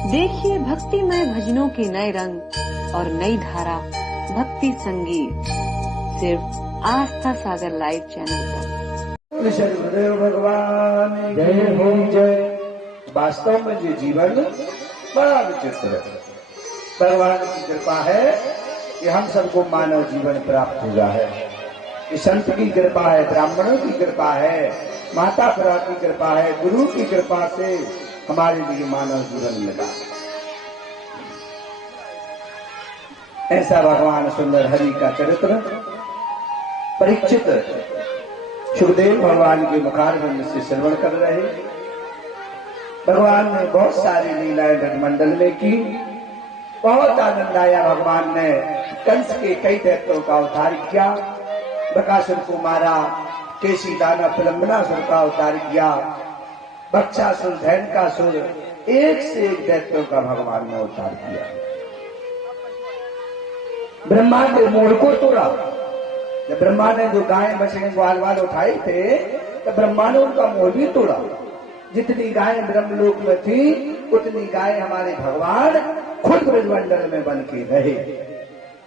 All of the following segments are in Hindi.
देखिए भक्तिमय भजनों के नए रंग और नई धारा भक्ति संगीत सिर्फ आस्था सागर लाइव चैनल पर। गुरुदेव भगवान जय हो जय। वास्तव में ये जीवन बड़ा विचित्र है। भगवान की कृपा है कि हम सबको मानव जीवन प्राप्त हुआ है। ये संत की कृपा है, ब्राह्मणों की कृपा है, माता पिता की कृपा है, गुरु की कृपा से हमारे लिए मानव जीवन मिला। ऐसा भगवान सुंदर हरि का चरित्र परीक्षित सुखदेव भगवान के मुखारविंद से श्रवण कर रहे। भगवान ने बहुत सारी लीलाएं ब्रजमंडल में की, बहुत आनंद आया। भगवान ने कंस के कई दैत्यों का उद्धार किया, बकासुर को मारा, केशी दानव प्रलंबनासुर का उद्धार किया, बक्षासुर, धैनकासुर, एक से एक दैत्यों का भगवान ने उद्धार किया। ब्रह्मा के मोह को तोड़ा। जब ब्रह्मा ने जो गाय बछड़े ग्वाल वाल उठाए थे तो ब्रह्मा ने उनका मोह भी तोड़ा। जितनी गायें ब्रह्मलोक में थी उतनी गाय हमारे भगवान खुद ब्रजमंडल में बन के रहे।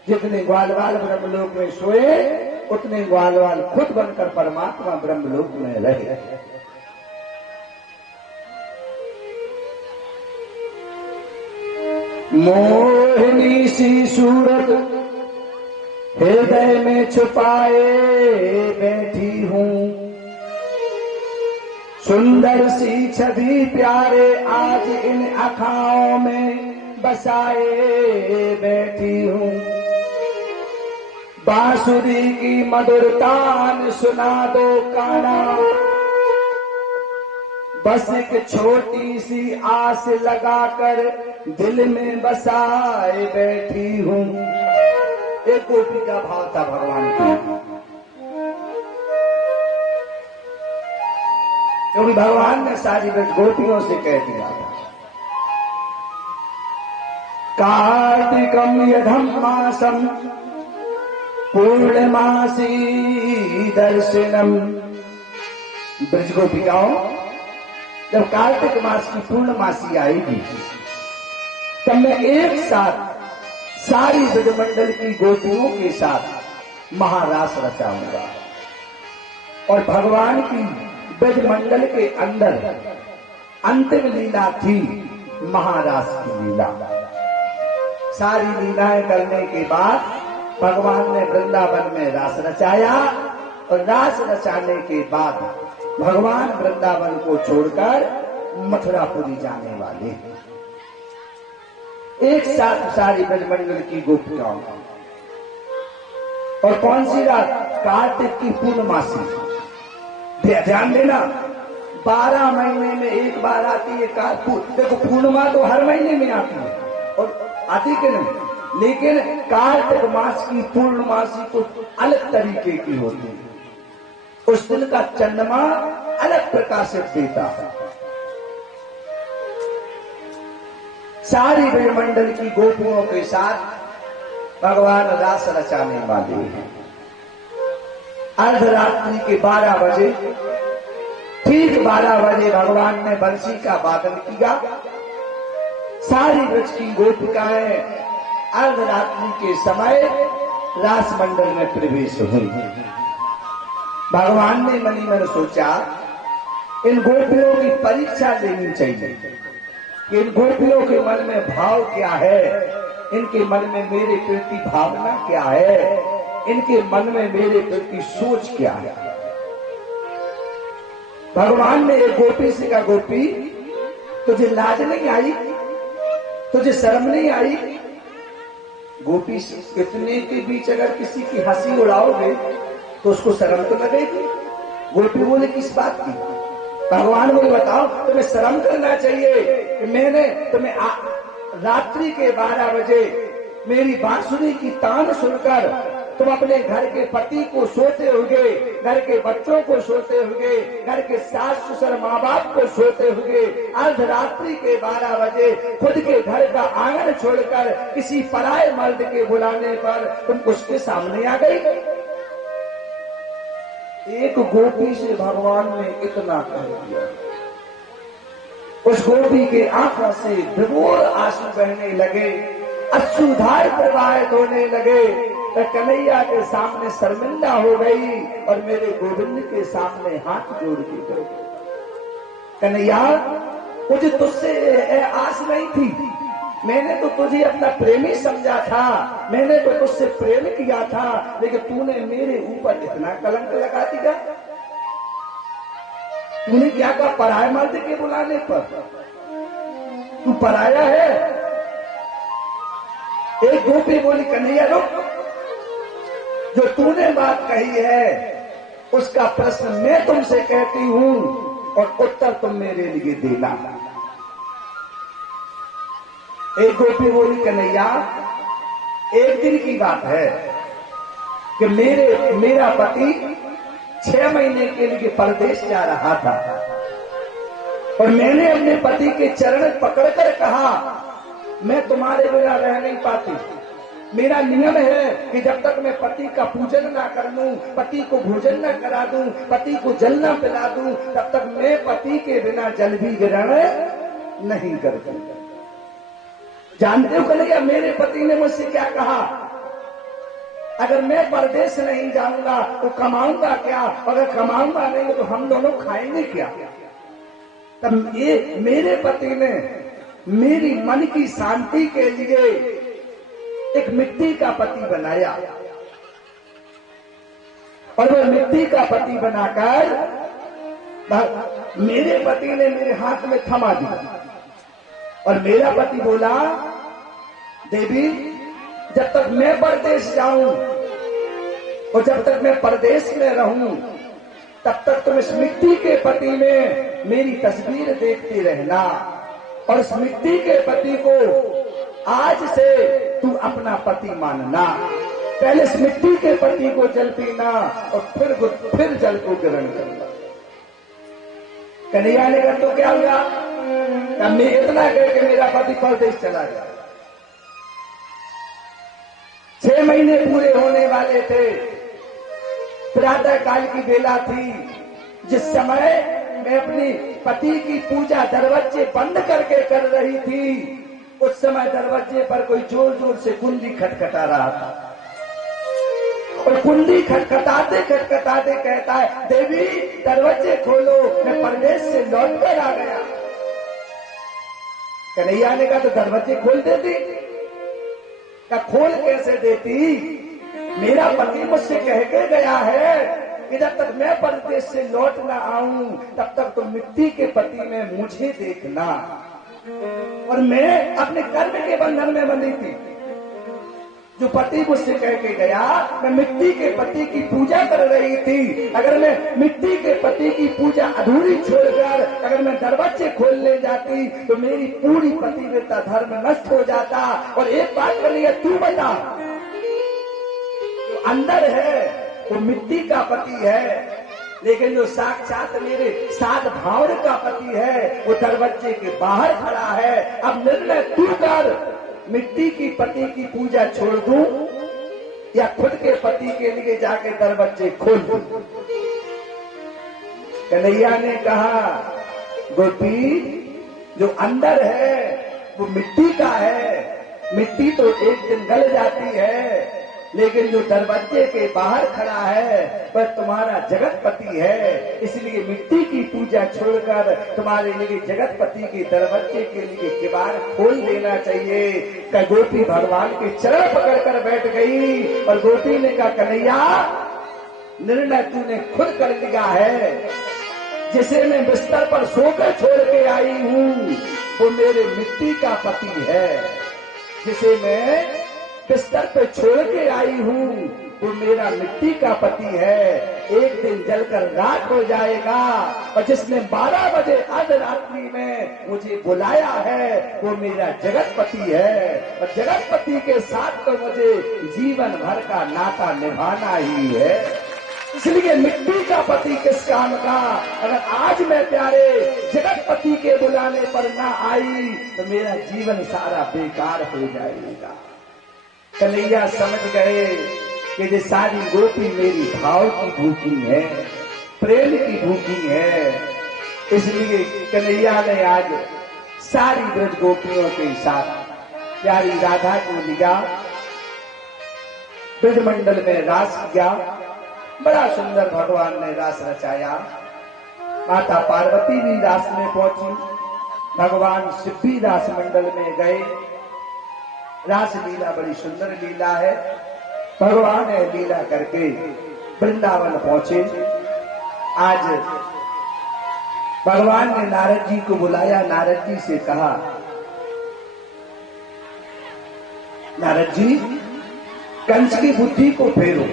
जितने ग्वाल वाल ब्रह्मलोक में सोए उतने ग्वाल वाल खुद बनकर परमात्मा ब्रह्मलोक में रहे। मोहिनी सी सूरत हृदय में छुपाए बैठी हूँ, सुंदर सी छवि प्यारे आज इन आँखों में बसाए बैठी हूँ। बांसुरी की मधुर तान सुना दो काना, बस एक छोटी सी आस लगाकर दिल में बसाए बैठी हूँ। एक गोपी का भाव था भगवान का, क्योंकि भगवान ने सारी गोपियों से कह दिया कार्तिकम यधम मासम पूर्णमासी दर्शनम। ब्रज गोपिकाओं, जब कार्तिक मास की पूर्णमासी आएगी तब मैं एक साथ सारी ब्रजमंडल की गोपियों के साथ महारास रचाऊंगा। और भगवान की ब्रजमंडल के अंदर अंतिम लीला थी महारास की लीला। सारी लीलाएं करने के बाद भगवान ने वृंदावन में रास रचाया और रास रचाने के बाद भगवान वृंदावन को छोड़कर मथुरापुरी जाने वाले। एक साथ सारी ब्रजमंडल की गोपिकाओं। और कौन सी रात? कार्तिक की पूर्णमासी। ध्यान देना, 12 महीने में एक बार आती है कार्तिक। देखो पूर्णिमा तो हर महीने में आती है और आती के नहीं, लेकिन कार्तिक मास की पूर्णमासी तो अलग तरीके की होती है। उस दिन का चंद्रमा अलग प्रकाशित देता है। सारी ब्रजमंडल की गोपियों के साथ भगवान रास रचाने वाले हैं। अर्धरात्रि के 12 बजे, ठीक 12 बजे भगवान ने बंसी का वादन किया। सारी ब्रज की गोपिकाएं अर्धरात्रि के समय रास मंडल में प्रवेश हुई। भगवान ने मनी मन सोचा इन गोपियों की परीक्षा लेनी चाहिए कि इन गोपियों के मन में भाव क्या है, इनके मन में मेरे प्रति भावना क्या है, इनके मन में मेरे प्रति सोच क्या है। भगवान ने एक गोपी से कहा, गोपी तुझे लाज नहीं आई, तुझे शर्म नहीं आई? गोपी इतने के बीच अगर किसी की हंसी उड़ाओगे तो उसको शर्म तो लगेगी। गोपी बोले किस बात की? भगवान बोले बताओ, तुम्हें शर्म करना चाहिए कि मैंने तुम्हें रात्रि के 12 बजे मेरी बांसुरी की तान सुनकर तुम अपने घर के पति को सोते हुए, घर के बच्चों को सोते हुए, घर के सास ससुर माँ बाप को सोते हुए अर्धरात्रि के 12 बजे खुद के घर का आंगन छोड़कर किसी पराये मर्द के बुलाने पर तुम उसके सामने आ गई। एक गोपी से भगवान ने इतना कह दिया। उस गोपी के आंखों से विभोर आंसू बहने लगे, अश्रुधार प्रवाहित होने लगे। मैं कन्हैया के सामने शर्मिंदा हो गई और मेरे गोविंद के सामने हाथ जोड़ दी गई। कन्हैया, मुझे तुझसे आस नहीं थी, मैंने तो तुझे अपना प्रेमी समझा था, मैंने तो तुझसे प्रेम किया था, लेकिन तूने मेरे ऊपर इतना कलंक लगा दिया। तूने क्या कहा पराया मर्द के बुलाने पर? तू पराया है? एक गोपी बोली, कन्हैया रुक, जो तूने बात कही है उसका प्रश्न मैं तुमसे कहती हूं और उत्तर तुम मेरे लिए देना। एक गोपी बोली, कन्हैया एक दिन की बात है कि मेरा पति 6 महीने के लिए परदेश जा रहा था और मैंने अपने पति के चरण पकड़कर कहा, मैं तुम्हारे बिना रह नहीं पाती। मेरा नियम है कि जब तक मैं पति का पूजन ना कर लूं, पति को भोजन न करा दूं, पति को जल न पिला दूं, तब तक मैं पति के बिना जल भी ग्रहण नहीं करती। जानते हो कन्हैया, मेरे पति ने मुझसे क्या कहा? अगर मैं परदेश नहीं जाऊंगा तो कमाऊंगा क्या? अगर कमाऊंगा नहीं तो हम दोनों खाएंगे क्या? तब ये मेरे पति ने मेरी मन की शांति के लिए एक मिट्टी का पति बनाया और वह मिट्टी का पति बनाकर मेरे पति ने मेरे हाथ में थमा दिया और मेरा पति बोला, देवी जब तक मैं परदेश जाऊं और जब तक मैं परदेश में रहूं तब तक तुम इस मिट्टी के पति में मेरी तस्वीर देखते रहना और इस मिट्टी के पति को आज से तू अपना पति मानना। पहले इस मिट्टी के पति को जल पीना और फिर जल को ग्रहण करना। कन्हैया ने कहा तो क्या हुआ? मैं इतना करके मेरा पति परदेश चला गया। 6 महीने पूरे होने वाले थे। प्रातः काल की बेला थी, जिस समय मैं अपनी पति की पूजा दरवाजे बंद करके कर रही थी, उस समय दरवाजे पर कोई जोर जोर से कुंडी खटखटा रहा था और कुंडी खटखटाते खटखटाते कहता है, देवी दरवाजे खोलो, मैं परदेश से लौट कर आ गया। कन्हैया ने कहा तो दरवाजे खोल देती। क्या खोल कैसे देती? मेरा पति मुझसे कह के गया है कि जब तक मैं परदेश से लौट ना आऊं तब तक तो मिट्टी के पति में मुझे देखना। और मैं अपने कर्म के बंधन में बंधी थी। जो पति मुझसे कह के गया, मैं मिट्टी के पति की पूजा कर रही थी। अगर मैं मिट्टी के पति की पूजा अधूरी छोड़कर अगर मैं दरवाजे खोलने जाती तो मेरी पूरी पतिव्रता धर्म नष्ट हो जाता। और एक बात कर रही है, तू बता, जो अंदर है वो मिट्टी का पति है, लेकिन जो साक्षात मेरे सात भावर का पति है वो दरवाजे के बाहर खड़ा है। अब निर्णय तू कर, मिट्टी की पति की पूजा छोड़ दूं या खुद के पति के लिए जाके दरवाजे खोल दूं? कन्हैया ने कहा, गोपी जो अंदर है वो मिट्टी का है, मिट्टी तो एक दिन गल जाती है, लेकिन जो दरवाजे के बाहर खड़ा है वह तुम्हारा जगतपति है। इसलिए मिट्टी की पूजा छोड़कर तुम्हारे लिए जगतपति के दरवाजे के लिए किवाड़ खोल देना चाहिए। का गोपी भगवान के चरण पकड़कर बैठ गई और गोपी ने कहा, कन्हैया निर्णय तूने खुद कर लिया है। जिसे मैं बिस्तर पर सोकर छोड़ के आई हूं वो मेरे मिट्टी का पति है। जिसे मैं बिस्तर पे छोड़ के आई हूं वो मेरा मिट्टी का पति है। एक दिन जलकर राख हो जाएगा। और जिसने 12 बजे अर्धरात्रि में मुझे बुलाया है वो मेरा जगतपति है। और जगतपति के साथ तो मुझे जीवन भर का नाता निभाना ही है। इसलिए मिट्टी का पति किस काम का? अगर आज मैं प्यारे जगतपति के बुलाने पर ना आई तो मेरा जीवन सारा बेकार हो जाएगा। कन्हैया समझ गए कि ये सारी गोपी मेरी भाव की भूखी है, प्रेम की भूखी है। इसलिए कन्हैया ने आज सारी ब्रज गोपियों के साथ प्यारी राधा को लिया, ब्रजमंडल में रास किया। बड़ा सुंदर भगवान ने रास रचाया। माता पार्वती भी रास में पहुंची, भगवान शिव भी रास मंडल में गए। रास लीला बड़ी सुंदर लीला है। भगवान ने लीला करके वृंदावन पहुंचे। आज भगवान ने नारद जी को बुलाया, नारद जी से कहा, नारद जी कंस की बुद्धि को फेरो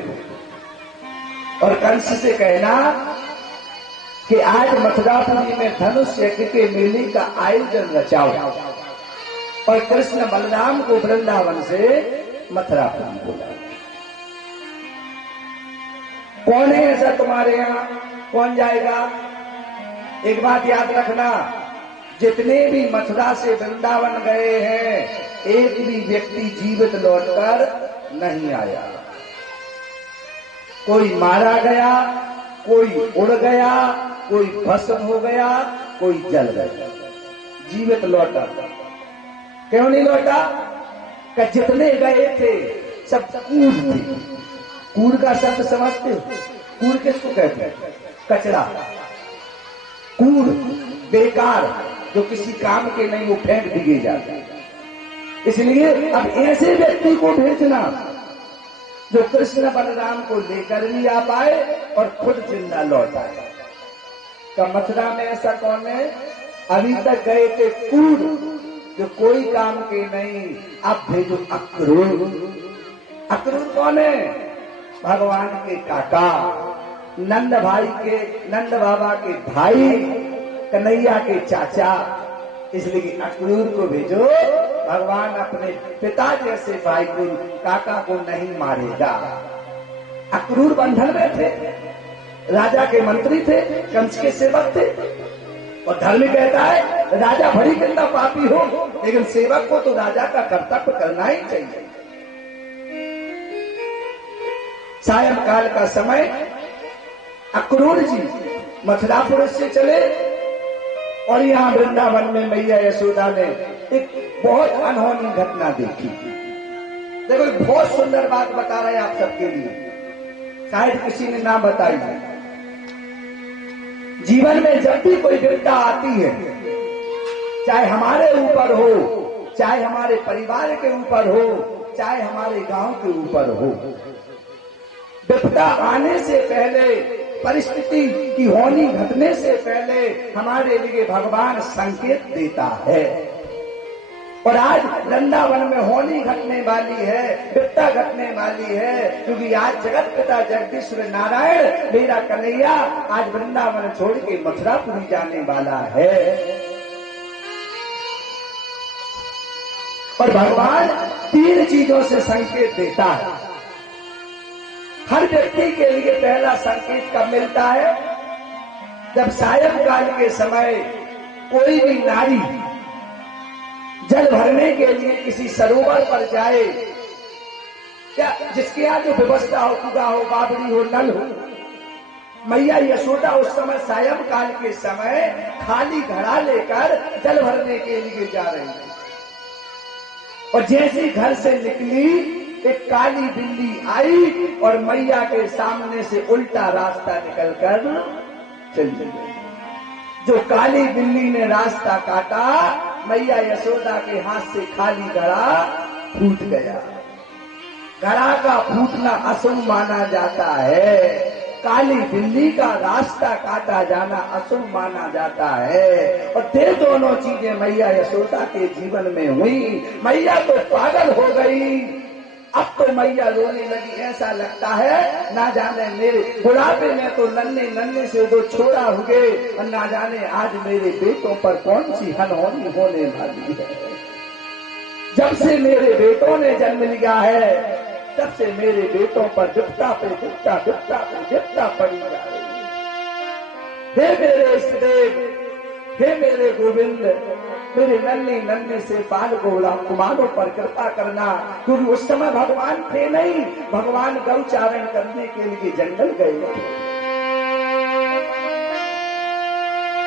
और कंस से कहना कि आज मथुरापुरी में धनुष यज्ञ के मेले का आयोजन रचाओ और कृष्ण बलराम को वृंदावन से मथुरापुरी बुलाओ। कौन है ऐसा तुम्हारे यहां, कौन जाएगा? एक बात याद रखना, जितने भी मथुरा से वृंदावन गए हैं एक भी व्यक्ति जीवित लौटकर नहीं आया। कोई मारा गया, कोई उड़ गया, कोई भस्म हो गया, कोई जल गया, जीवित लौटा। क्यों नहीं लौटा? कि जितने गए थे सब कूड़ थे। कूड़ का शब्द समझते हो? कूड़ किसको कहते हैं? कचरा, कूड़, बेकार, जो किसी काम के नहीं, वो फेंक दिए जाते हैं। इसलिए अब ऐसे व्यक्ति को भेजना जो कृष्ण बलराम को लेकर भी आ पाए और खुद जिंदा लौट आए। तो मथुरा में ऐसा कौन है? अभी तक गए थे कूड़, जो कोई काम के नहीं, अब भेजो अक्रूर। अक्रूर कौन है? भगवान के काका, नंद भाई के, नंद बाबा के भाई, कन्हैया के चाचा। इसलिए अक्रूर को भेजो। भगवान अपने पिता जैसे भाई को, काका को नहीं मारेगा। अक्रूर बंधन में थे, राजा के मंत्री थे, कंस के सेवक थे। और धर्म कहता है राजा भरी कितना पापी हो, लेकिन सेवक को तो राजा का कर्तव्य करना ही चाहिए। सायंकाल का समय अक्रूर जी मथुरापुर से चले और यहाँ वृंदावन में मैया यशोदा ने एक बहुत अनहोनी घटना देखी। देखो एक बहुत सुंदर बात बता रहे हैं आप सबके लिए, शायद किसी ने ना बताई है। जीवन में जब भी कोई विपदा आती है, चाहे हमारे ऊपर हो, चाहे हमारे परिवार के ऊपर हो, चाहे हमारे गांव के ऊपर हो, विपदा आने से पहले, परिस्थिति की होनी घटने से पहले हमारे लिए भगवान संकेत देता है। और आज वृंदावन में होनी घटने वाली है, विपदा घटने वाली है, क्योंकि आज जगत पिता जगदीश्वर नारायण मेरा कन्हैया आज वृंदावन छोड़ के मथुरापुरी जाने वाला है। और भगवान 3 चीजों से संकेत देता है। हर व्यक्ति के लिए पहला संकेत कब मिलता है? जब सायंकाल के समय कोई भी नारी जल भरने के लिए किसी सरोवर पर जाए, या जिसके यहाँ जो व्यवस्था हो, कुआ हो, बावड़ी हो, नल हो, मैया यशोदा उस समय सायंकाल के समय खाली घड़ा लेकर जल भरने के लिए जा रही थी। और जैसी घर से निकली एक काली बिल्ली आई और मैया के सामने से उल्टा रास्ता निकलकर चली गई। जो काली बिल्ली ने रास्ता काटा, मैया यशोदा के हाथ से खाली घड़ा फूट गया। घड़ा का फूटना अशुभ माना जाता है, काली बिल्ली का रास्ता काटा जाना अशुभ माना जाता है। और ये दोनों चीजें मैया यशोदा के जीवन में हुई। मैया तो पागल हो गई, अब तो मैया रोने लगी। ऐसा लगता है ना जाने मेरे बुढ़ापे में तो नन्हे नन्हे से 2 छोरा हुए, और ना जाने आज मेरे बेटों पर कौन सी अनहोनी होने वाली है। जब से मेरे बेटों ने जन्म लिया है, तब से मेरे बेटों पर विपदा पे विपदा, विपदा पे विपदा पड़ी जा रही है। हे मेरे इष्टदेव, हे मेरे गोविंद, मेरे नन्हे नन्हे से बाल कुमारों पर कृपा करना। क्योंकि उस समय भगवान थे नहीं, भगवान गौचारण करने के लिए जंगल गए।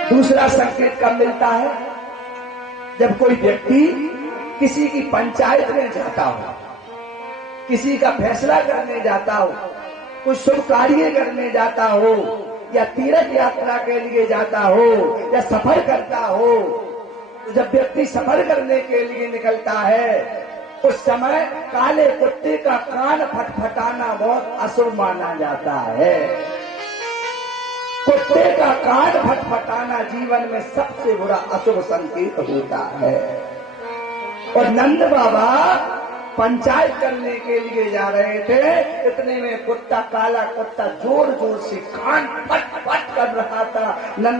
दूसरा संकेत कब मिलता है? जब कोई व्यक्ति किसी की पंचायत में जाता हो, किसी का फैसला करने जाता हो, कुछ शुभ कार्य करने जाता हो, या तीर्थ यात्रा के लिए जाता हो, या सफर करता हो, तो जब व्यक्ति सफर करने के लिए निकलता है उस समय काले कुत्ते का कान फटफटाना बहुत अशुभ माना जाता है। कुत्ते का कान फटफटाना जीवन में सबसे बुरा अशुभ संकेत होता है। और नंद बाबा पंचायत करने के लिए जा रहे थे, इतने में कुत्ता, काला कुत्ता जोर जोर से कान फट फट कर रहा था। नंद